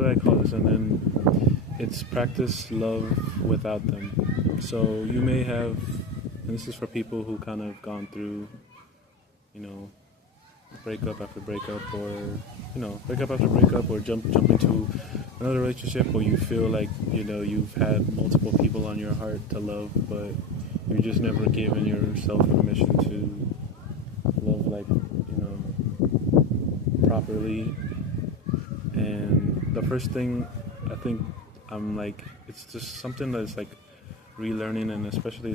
what I call this, and then it's practice love without them. So you may have, and this is for people who kind of gone through, you know, breakup after breakup, or breakup after breakup, or jump into another relationship where you feel like you've had multiple people on your heart to love, but you're just never given yourself permission to love properly. And the first thing I think it's just something that's like relearning, and especially